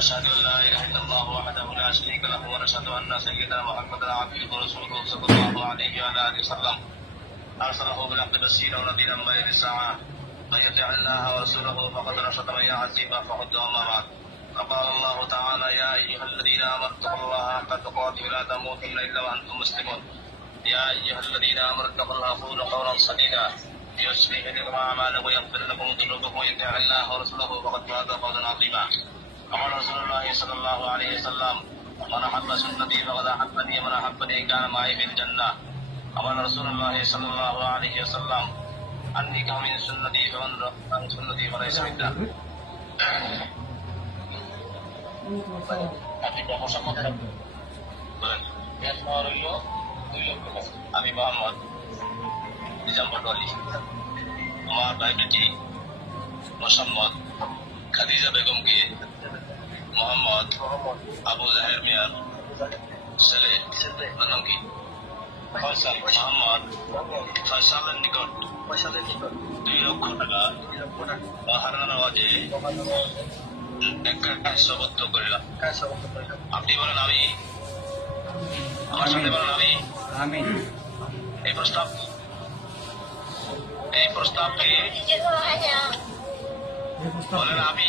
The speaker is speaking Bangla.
ونشهد أن لا إله إلا الله وحده لا شريك له ونشهد أن سيدنا محمدا عبده ورسوله صلى الله عليه وعلى آله وسلم أرسله بالحق بشيرا ونذيرا بين الساعة من يطع الله ورسوله فقد رشد من يعصيه فقد أما بعد فقال الله تعالى يا أيها الذين آمنوا اتقوا الله حق تقاته ولا تموتن إلا وأنتم مسلمون يا أيها الذين آمنوا اتقوا الله قولوا قولا سديدا يصلح لكم أعمالكم ويغفر لكم ذنوبكم ومن يطع الله ورسوله فقد فاز فوزا عظيما قال رسول الله صلى الله عليه وسلم من أحب سنتي فقد أحبني ومن أحبني كان معي في الجنة قال رسول الله صلى الله عليه وسلم أنك من سنتي فمن رغب عن سنتي فليس منا আমি মোহাম্মদ নিজাম পাটোয়ারি আমার ভাই বেটি মোসাম্মদ খাদিজা বেগমকে মোহাম্মদ আবু জাহের মিয়ার ছেলে নাম কি ফয়সাল মোহাম্মদ ফয়সালের নিকট 2 লক্ষ টাকা হারানোর আওয়াজে শপথ করিলাম। আপনি বলেন আমি, আমার সাথে বলেন আমি। এই প্রস্তাবকে বলেন আমি।